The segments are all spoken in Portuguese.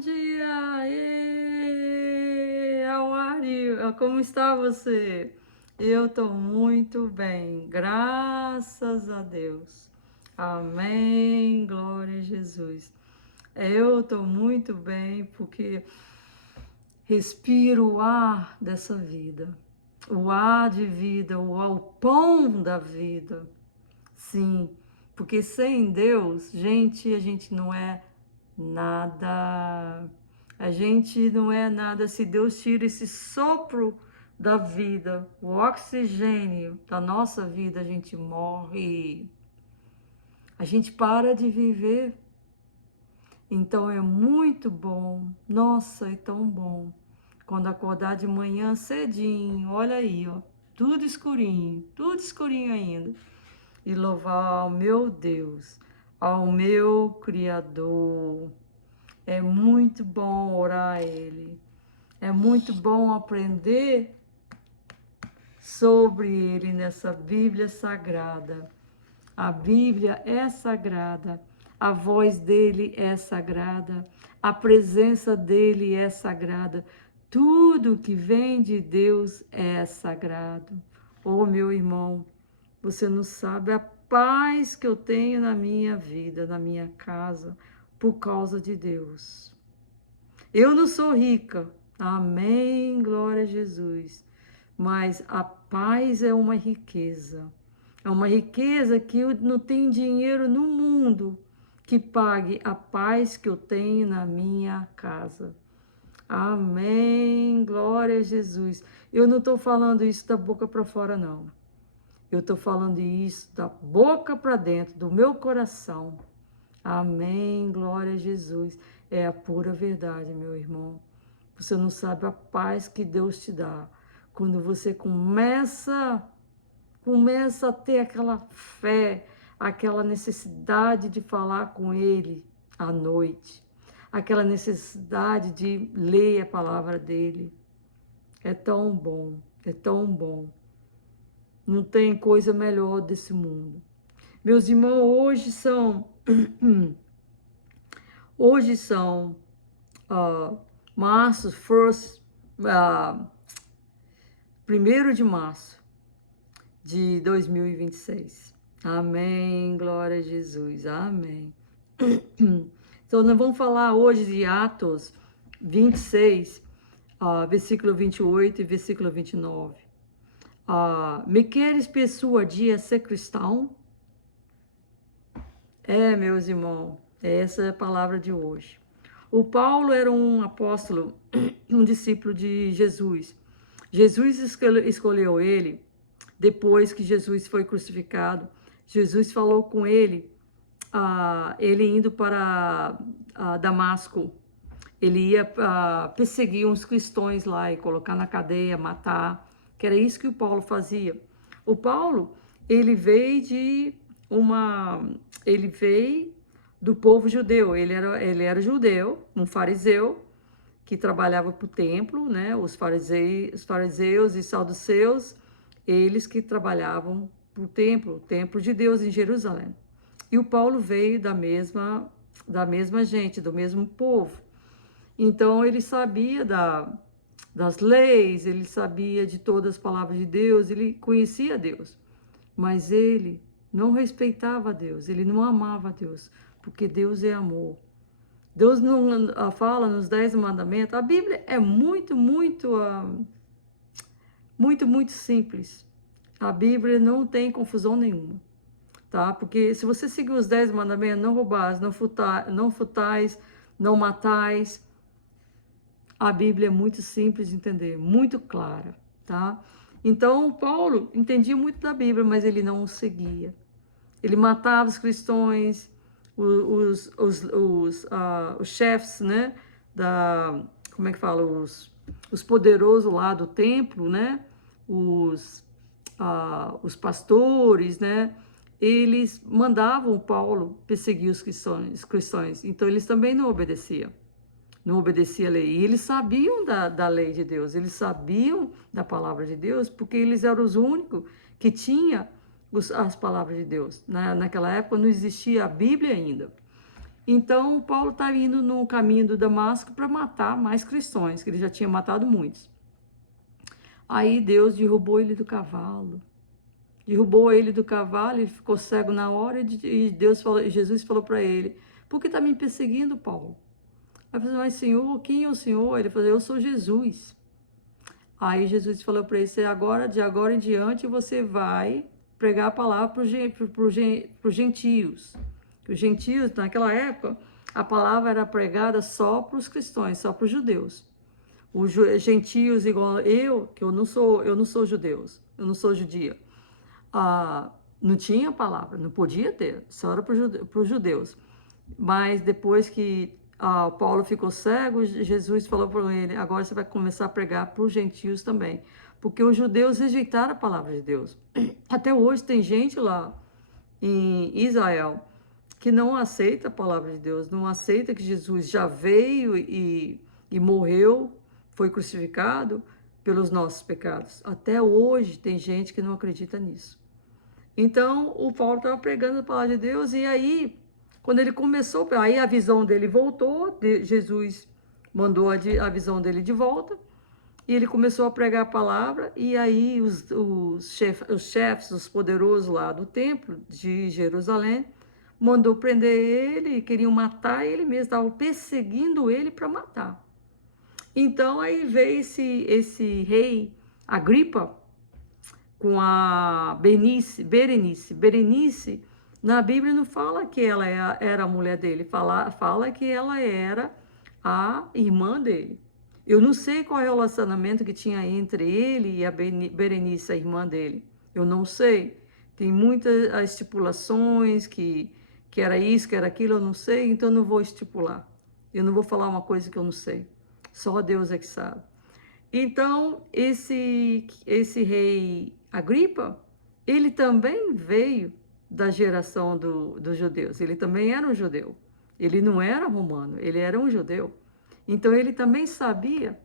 dia! How are you? Como está você? Eu estou muito bem, graças a Deus. Amém, glória a Jesus. Eu estou muito bem porque respiro o ar dessa vida, o ar de vida, o pão da vida. Sim, porque sem Deus, gente, a gente não é nada. A gente não é nada se Deus tira esse sopro da vida, o oxigênio da nossa vida, a gente morre. A gente para de viver. Então é muito bom, nossa, é tão bom. Quando acordar de manhã cedinho, olha aí, ó, tudo escurinho ainda. E louvar ao meu Deus, ao meu Criador. É muito bom orar a Ele. É muito bom aprender sobre Ele nessa Bíblia Sagrada. A Bíblia é sagrada, a voz dele é sagrada, a presença dele é sagrada. Tudo que vem de Deus é sagrado. Oh, meu irmão, você não sabe a paz que eu tenho na minha vida, na minha casa, por causa de Deus. Eu não sou rica, amém, glória a Jesus, mas a paz é uma riqueza. É uma riqueza que eu não tenho dinheiro no mundo que pague a paz que eu tenho na minha casa. Amém, glória a Jesus. Eu não estou falando isso da boca para fora, não. Eu estou falando isso da boca para dentro, do meu coração. Amém, glória a Jesus. É a pura verdade, meu irmão. Você não sabe a paz que Deus te dá. Quando você começa a ter aquela fé, aquela necessidade de falar com Ele à noite, aquela necessidade de ler a palavra dEle. É tão bom, é tão bom. Não tem coisa melhor desse mundo. Meus irmãos, hoje são março, 1º de março de 2026. Amém, glória a Jesus, amém. Então, nós vamos falar hoje de Atos 26, versículo 28 e versículo 29. Me queres persuadir a ser cristão? É, meus irmãos, essa é a palavra de hoje. O Paulo era um apóstolo, um discípulo de Jesus. Jesus escolheu ele depois que Jesus foi crucificado. Jesus falou com ele, ele indo para Damasco. Ele ia perseguir uns cristãos lá e colocar na cadeia, matar, que era isso que o Paulo fazia. O Paulo, ele veio do povo judeu, ele era judeu, um fariseu, que trabalhava para o templo, né? Os fariseus e saduceus, eles que trabalhavam para o templo de Deus em Jerusalém. E o Paulo veio da mesma gente, do mesmo povo. Então ele sabia das leis, ele sabia de todas as palavras de Deus, ele conhecia Deus. Mas ele não respeitava Deus, ele não amava Deus, porque Deus é amor. Deus não fala nos 10 mandamentos. A Bíblia é muito simples. A Bíblia não tem confusão nenhuma, tá? Porque se você seguir os 10 mandamentos, não roubais, não furtais, não matais, a Bíblia é muito simples de entender, muito clara, tá? Então, Paulo entendia muito da Bíblia, mas ele não o seguia. Ele matava os cristãos, os chefes, né? Como é que fala? Os poderosos lá do templo, né? Os pastores, né? Eles mandavam Paulo perseguir os cristãos. Então, eles também não obedeciam. Não obedecia a lei. E eles sabiam da lei de Deus, eles sabiam da palavra de Deus, porque eles eram os únicos que tinham as palavras de Deus. Naquela época não existia a Bíblia ainda. Então, Paulo está indo no caminho do Damasco para matar mais cristãos, que ele já tinha matado muitos. Aí Deus derrubou ele do cavalo. Derrubou ele do cavalo, ele ficou cego na hora e Jesus falou para ele: por que está me perseguindo, Paulo? Aí ele falou: mas Senhor, quem é o Senhor? Ele falou: eu sou Jesus. Aí Jesus falou para ele: agora, de agora em diante, você vai pregar a palavra para os gentios. Os gentios, naquela época, a palavra era pregada só para os cristãos, só para os judeus. Os gentios, igual eu, que eu não sou judeus, eu não sou judia. Não tinha palavra, não podia ter, só era para os judeus. Mas depois que Paulo ficou cego, Jesus falou para ele: agora você vai começar a pregar para os gentios também, porque os judeus rejeitaram a palavra de Deus. Até hoje tem gente lá em Israel que não aceita a palavra de Deus, não aceita que Jesus já veio e morreu, foi crucificado pelos nossos pecados. Até hoje tem gente que não acredita nisso. Então, o Paulo estava pregando a palavra de Deus, e aí, quando ele começou, aí a visão dele voltou, Jesus mandou a visão dele de volta, e ele começou a pregar a palavra, e aí os chefes, os poderosos lá do templo de Jerusalém, mandou prender ele, queriam matar ele mesmo, estavam perseguindo ele para matar. Então, aí veio esse rei Agripa, com a Berenice, na Bíblia não fala que ela era a mulher dele, fala que ela era a irmã dele. Eu não sei qual é o relacionamento que tinha entre ele e a Berenice, a irmã dele. Eu não sei. Tem muitas estipulações que era isso, que era aquilo, eu não sei, então eu não vou estipular. Eu não vou falar uma coisa que eu não sei. Só Deus é que sabe. Então, esse rei Agripa, ele também veio da geração dos judeus. Ele também era um judeu. Ele não era romano, ele era um judeu. Então, ele também sabia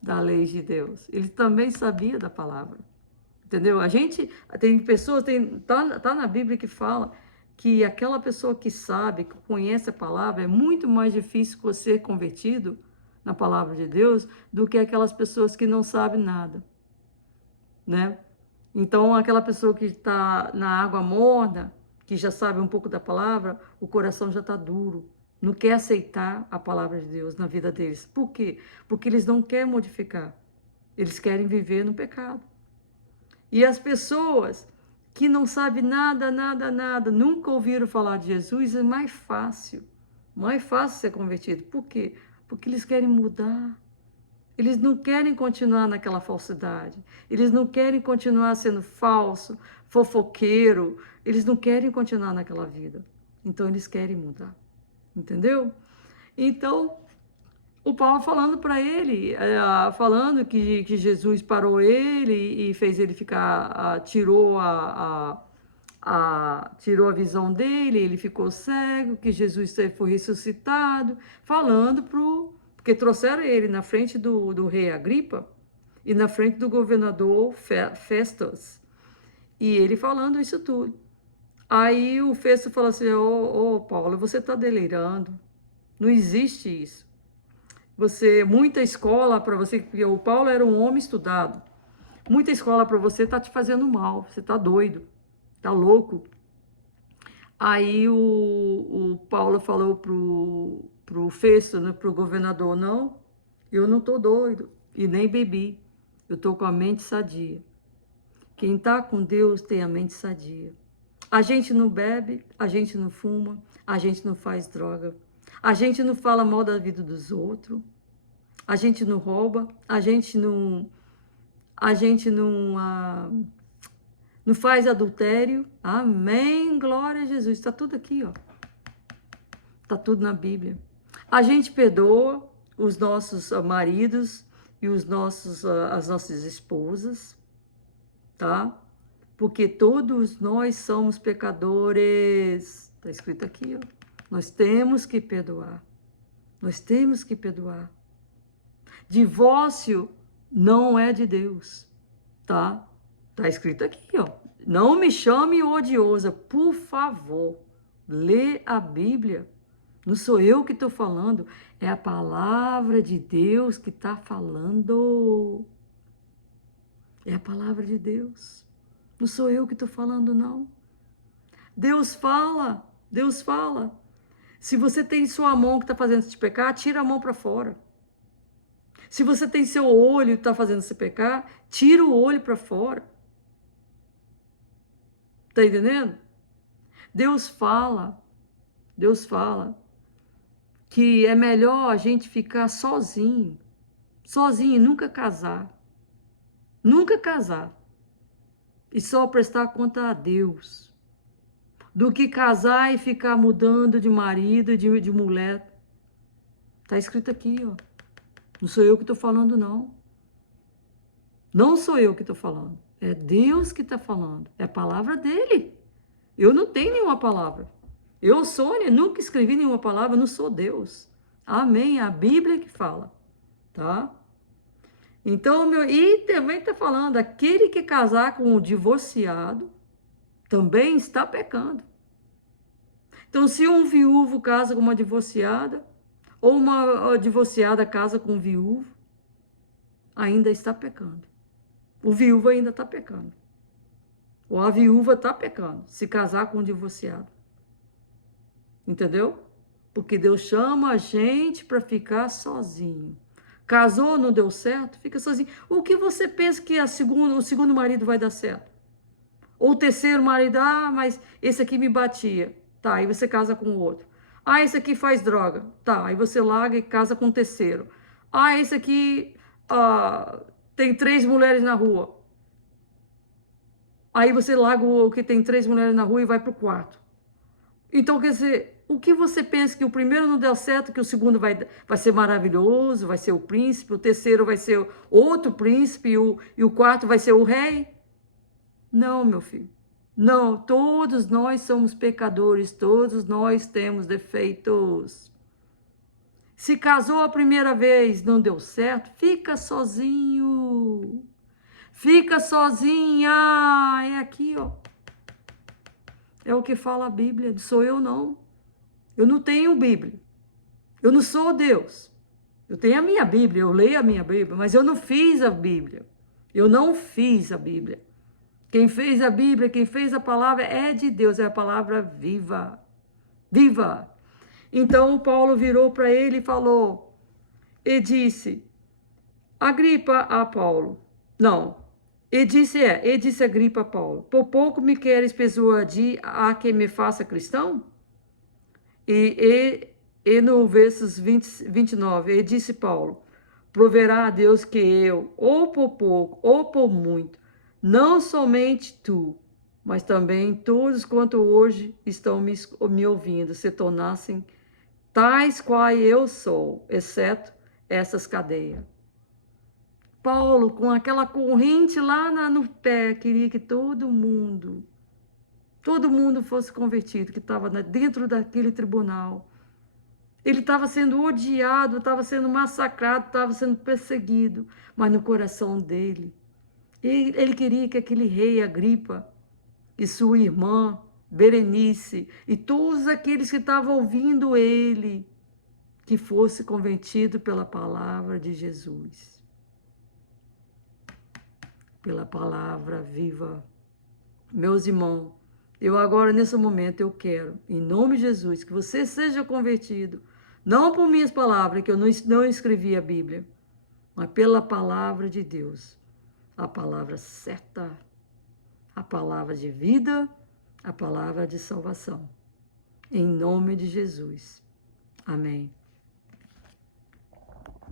da lei de Deus. Ele também sabia da palavra. Entendeu? A gente, tem pessoas, tá na Bíblia que fala que aquela pessoa que sabe, que conhece a palavra, é muito mais difícil ser convertido na palavra de Deus do que aquelas pessoas que não sabem nada, né? Então, aquela pessoa que está na água morna, que já sabe um pouco da palavra, o coração já está duro, não quer aceitar a palavra de Deus na vida deles. Por quê? Porque eles não querem modificar, eles querem viver no pecado. E as pessoas que não sabem nada, nunca ouviram falar de Jesus, é mais fácil ser convertido. Por quê? Porque eles querem mudar. Eles não querem continuar naquela falsidade. Eles não querem continuar sendo falso, fofoqueiro. Eles não querem continuar naquela vida. Então, eles querem mudar. Entendeu? Então, o Paulo falando para ele, falando que Jesus parou ele e fez ele ficar, tirou tirou a visão dele, ele ficou cego, que Jesus foi ressuscitado, falando porque trouxeram ele na frente do rei Agripa e na frente do governador Festus, e ele falando isso tudo. Aí o Festo falou assim: ô Paulo, você está delirando, não existe isso. Muita escola para você, porque o Paulo era um homem estudado, muita escola para você está te fazendo mal, você está doido, está louco. Aí o Paulo falou pro Festo, né, pro governador: não, eu não estou doido e nem bebi, eu estou com a mente sadia. Quem está com Deus tem a mente sadia. A gente não bebe, a gente não fuma, a gente não faz droga, a gente não fala mal da vida dos outros, a gente não rouba, a gente não faz adultério. Amém, glória a Jesus. Está tudo aqui, ó. Está tudo na Bíblia. A gente perdoa os nossos maridos e as nossas esposas, tá? Porque todos nós somos pecadores. Está escrito aqui, ó. Nós temos que perdoar. Nós temos que perdoar. Divórcio não é de Deus, tá? Tá escrito aqui, ó. Não me chame odiosa, por favor. Lê a Bíblia. Não sou eu que estou falando, é a palavra de Deus que está falando. É a palavra de Deus. Não sou eu que estou falando, não. Deus fala, Deus fala. Se você tem sua mão que está fazendo você pecar, tira a mão para fora. Se você tem seu olho que está fazendo você pecar, tira o olho para fora. Está entendendo? Deus fala que é melhor a gente ficar sozinho e nunca casar. Nunca casar. E só prestar conta a Deus. Do que casar e ficar mudando de marido, de mulher. Está escrito aqui, ó. Não sou eu que estou falando, não. Não sou eu que estou falando. É Deus que está falando. É a palavra dele. Eu não tenho nenhuma palavra. Eu, Sônia, nunca escrevi nenhuma palavra, não sou Deus. Amém. É a Bíblia que fala. Tá? Então, e também está falando, aquele que casar com um divorciado também está pecando. Então, se um viúvo casa com uma divorciada, ou uma divorciada casa com um viúvo, ainda está pecando. O viúvo ainda está pecando. Ou a viúva está pecando, se casar com um divorciado. Entendeu? Porque Deus chama a gente para ficar sozinho. Casou, não deu certo, fica sozinho. O que você pensa que o segundo marido vai dar certo? Ou o terceiro marido, mas esse aqui me batia. Tá, aí você casa com o outro. Esse aqui faz droga. Tá, aí você larga e casa com o terceiro. Esse aqui tem 3 mulheres na rua. Aí você larga o que tem 3 mulheres na rua e vai pro quarto. Então, quer dizer, o que você pensa que o primeiro não deu certo, que o segundo vai ser maravilhoso, vai ser o príncipe, o terceiro vai ser outro príncipe e o quarto vai ser o rei? Não, meu filho. Não, todos nós somos pecadores, todos nós temos defeitos. Se casou a primeira vez, não deu certo, fica sozinho. Fica sozinha. É aqui, ó. É o que fala a Bíblia, sou eu não. Eu não tenho Bíblia. Eu não sou Deus. Eu tenho a minha Bíblia, eu leio a minha Bíblia, mas eu não fiz a Bíblia. Eu não fiz a Bíblia. Quem fez a Bíblia, quem fez a palavra é de Deus, é a palavra viva. Viva! Então Paulo virou para ele e falou, e disse, Agripa a Paulo. Não, e disse Agripa a Paulo, por pouco me queres persuadir a que me faça cristão? E no versos 29, e disse Paulo, proverá a Deus que eu, ou por pouco, ou por muito, não somente tu, mas também todos quanto hoje estão me ouvindo, se tornassem tais quais eu sou, exceto essas cadeias. Paulo, com aquela corrente lá no pé, queria que todo mundo fosse convertido, que estava dentro daquele tribunal. Ele estava sendo odiado, estava sendo massacrado, estava sendo perseguido, mas no coração dele, ele queria que aquele rei Agripa e sua irmã Berenice e todos aqueles que estavam ouvindo ele, que fosse convertido pela palavra de Jesus. Pela palavra viva. Meus irmãos, eu agora, nesse momento, eu quero, em nome de Jesus, que você seja convertido, não por minhas palavras, que eu não escrevi a Bíblia, mas pela palavra de Deus, a palavra certa, a palavra de vida, a palavra de salvação. Em nome de Jesus. Amém.